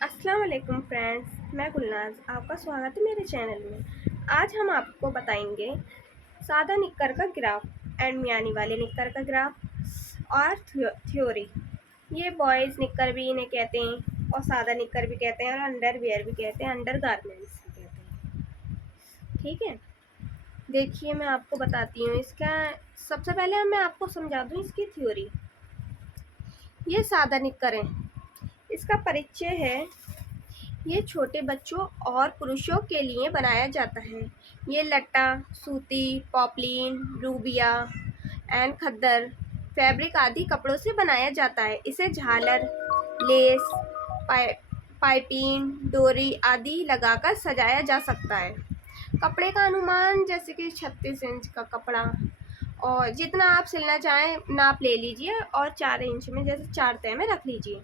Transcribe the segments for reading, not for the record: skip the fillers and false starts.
अस्सलाम वालेकुम फ्रेंड्स, मैं गुलनाज आपका स्वागत है मेरे चैनल में। आज हम आपको बताएंगे सादा निक्कर का ग्राफ एंड मियानी वाले निक्कर का ग्राफ और थ्योरी। ये बॉयज़ निक्कर भी इन्हें कहते हैं और सादा निक्कर भी कहते हैं और अंडरवियर भी कहते हैं, अंडर गारमेंट्स भी कहते हैं। ठीक है, देखिए मैं आपको बताती हूँ इसका। सबसे पहले मैं आपको समझा दूँ इसकी थ्योरी। ये सादा निक्कर है, इसका परिचय है। ये छोटे बच्चों और पुरुषों के लिए बनाया जाता है। ये लट्टा, सूती, poplin, rubia and khaddar fabric आदि कपड़ों से बनाया जाता है। इसे झालर, लेस, पाइपिंग, डोरी आदि लगाकर सजाया जा सकता है। कपड़े का अनुमान जैसे कि 36 इंच का कपड़ा, और जितना आप सिलना चाहें नाप ले लीजिए और 4 इंच में जैसे 4 तह में रख लीजिए।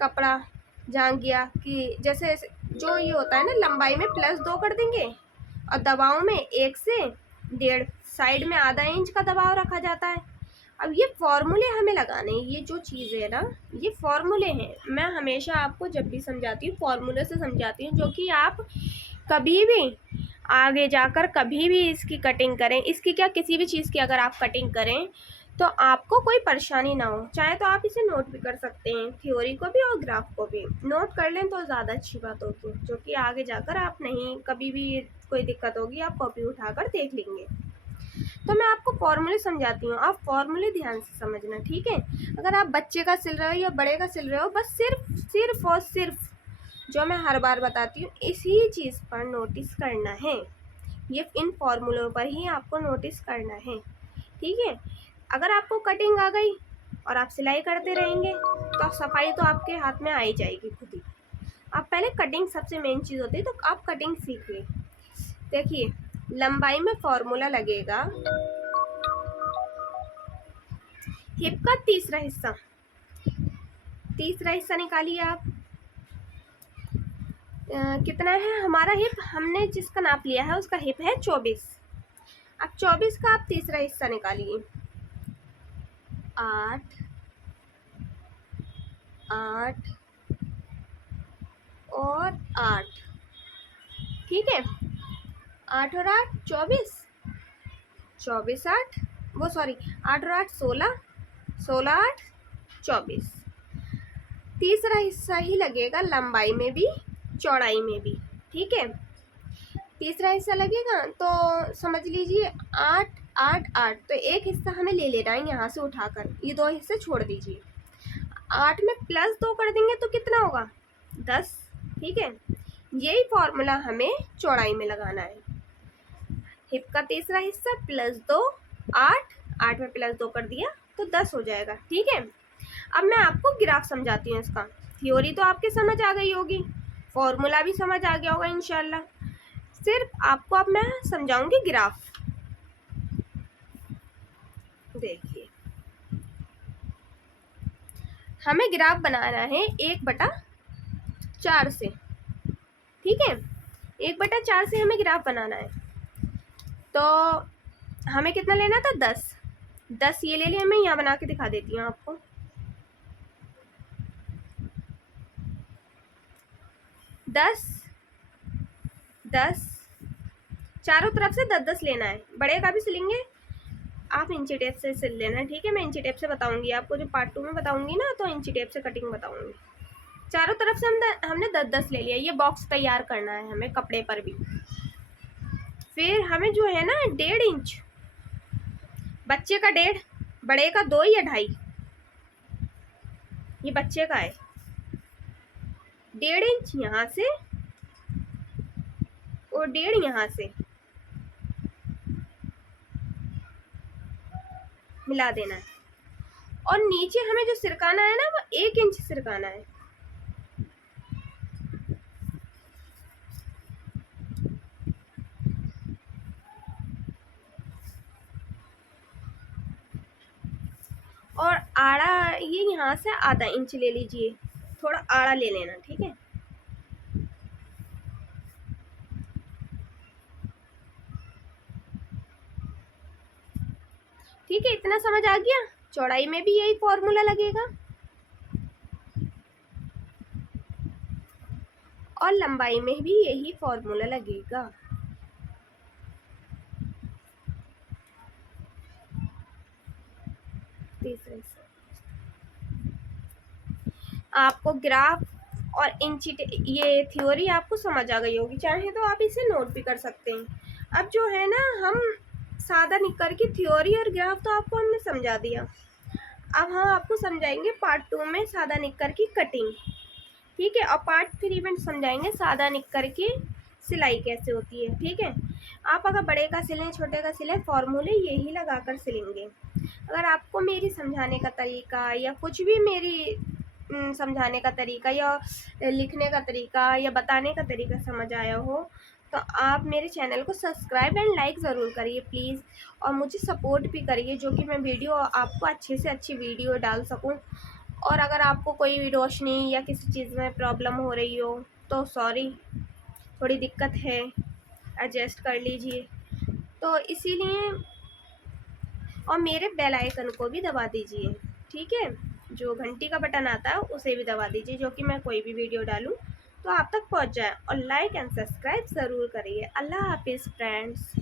कपड़ा जांघिया कि जैसे जो ये होता है ना, लंबाई में +2 कर देंगे और दबाव में 1 से 1.5, साइड में आधा इंच का दबाव रखा जाता है। अब ये फॉर्मूले हमें लगाने हैं। ये जो चीज़ है ना, ये फॉर्मूले हैं। मैं हमेशा आपको जब भी समझाती हूँ फॉर्मूले से समझाती हूँ, जो कि आप कभी भी आगे जाकर कभी भी इसकी कटिंग करें, इसकी क्या किसी भी चीज़ की अगर आप कटिंग करें तो आपको कोई परेशानी ना हो। चाहे तो आप इसे नोट भी कर सकते हैं, थ्योरी को भी और ग्राफ को भी नोट कर लें तो ज़्यादा अच्छी बात होगी, जो कि आगे जाकर आप नहीं कभी भी कोई दिक्कत होगी आप कॉपी उठाकर देख लेंगे। तो मैं आपको फॉर्मूले समझाती हूँ, आप फॉर्मूले ध्यान से समझना, ठीक है। अगर आप बच्चे का सिल रहे हो या बड़े का सिल रहे हो, बस सिर्फ और सिर्फ जो मैं हर बार बताती हूँ इसी चीज़ पर नोटिस करना है। ये इन फॉर्मूलों पर ही आपको नोटिस करना है, ठीक है। अगर आपको कटिंग आ गई और आप सिलाई करते रहेंगे तो सफाई तो आपके हाथ में आ ही जाएगी खुद ही। आप पहले कटिंग सबसे मेन चीज़ होती है, तो आप कटिंग सीखिए। देखिए, लंबाई में फॉर्मूला लगेगा हिप का तीसरा हिस्सा निकालिए आप। कितना है हमारा हिप, हमने जिसका नाप लिया है उसका हिप है 24। अब 24 का आप तीसरा हिस्सा निकालिए। 8, 8 और 8, ठीक है। 8 और 8 24, 24 8 वो सॉरी 8 और 8 16, 16 8 24। तीसरा हिस्सा ही लगेगा लंबाई में भी चौड़ाई में भी, ठीक है। तीसरा हिस्सा लगेगा तो समझ लीजिए 8 8 8, तो एक हिस्सा हमें ले लेना है यहाँ से उठाकर, ये 2 हिस्से छोड़ दीजिए। 8 में +2 कर देंगे तो कितना होगा 10, ठीक है। यही फॉर्मूला हमें चौड़ाई में लगाना है। हिप का तीसरा हिस्सा +2, 8 8 में +2 कर दिया तो 10 हो जाएगा, ठीक है। अब मैं आपको ग्राफ समझाती हूँ इसका। थ्योरी तो आपके समझ आ गई होगी, फॉर्मूला भी समझ आ गया होगा इंशाल्लाह। सिर्फ आपको अब मैं समझाऊंगी ग्राफ। देखिए, हमें ग्राफ बनाना है 1/4 से, ठीक है। 1/4 से हमें ग्राफ बनाना है। तो हमें कितना लेना था 10 ये ले लिया। मैं यहाँ बना के दिखा देती हूँ आपको। 10 10 चारों तरफ से 10 लेना है। बड़े का भी सिलेंगे आप इंची टेप से सिल लेना, ठीक है। मैं इंची टेप से बताऊंगी आपको, जो पार्ट 2 में बताऊंगी ना तो इंची टेप से कटिंग बताऊंगी। चारों तरफ से हमने 10 ले लिया। ये बॉक्स तैयार करना है हमें कपड़े पर भी। फिर हमें जो है ना 1.5 इंच, बच्चे का 1.5, बड़े का 2 या 2.5, ये बच्चे का है। 1.5 इंच यहाँ से और 1.5 यहाँ से मिला देना है। और नीचे हमें जो सिरकाना है ना वो 1 इंच सिरकाना है। और आड़ा ये यहाँ से आधा इंच ले लीजिए, थोड़ा आड़ा ले लेना, ठीक है। ठीक है, इतना समझ आ गया। चौड़ाई में भी यही फॉर्मूला लगेगा। और लंबाई में भी यही फॉर्मूला लगेगा। तीसरे से आपको ग्राफ और इंची ये थ्योरी आपको समझ आ गई होगी, चाहे तो आप इसे नोट भी कर सकते हैं। अब जो है ना, हम सादा निकर की थ्योरी और ग्राफ तो आपको हमने समझा दिया। अब हम आपको समझाएंगे पार्ट 2 में सादा निकर की कटिंग, ठीक है, और पार्ट 3 में समझाएंगे सादा निकर की सिलाई कैसे होती है, ठीक है। आप अगर बड़े का सिलें छोटे का सिलें, फॉर्मूले यही लगाकर सिलेंगे। अगर आपको मेरी समझाने का तरीका या कुछ भी मेरी समझाने का तरीका या लिखने का तरीका या बताने का तरीका समझ आया हो, तो आप मेरे चैनल को सब्सक्राइब एंड लाइक ज़रूर करिए प्लीज़, और मुझे सपोर्ट भी करिए, जो कि मैं वीडियो आपको अच्छे से अच्छी वीडियो डाल सकूं। और अगर आपको कोई रोशनी या किसी चीज़ में प्रॉब्लम हो रही हो तो सॉरी, थोड़ी दिक्कत है, एडजस्ट कर लीजिए। तो इसीलिए, और मेरे बेल आइकन को भी दबा दीजिए, ठीक है, जो घंटी का बटन आता है उसे भी दबा दीजिए, जो कि मैं कोई भी वीडियो डालूं तो आप तक पहुंच जाए। और लाइक एंड सब्सक्राइब ज़रूर करिए। अल्लाह हाफिज़ फ्रेंड्स।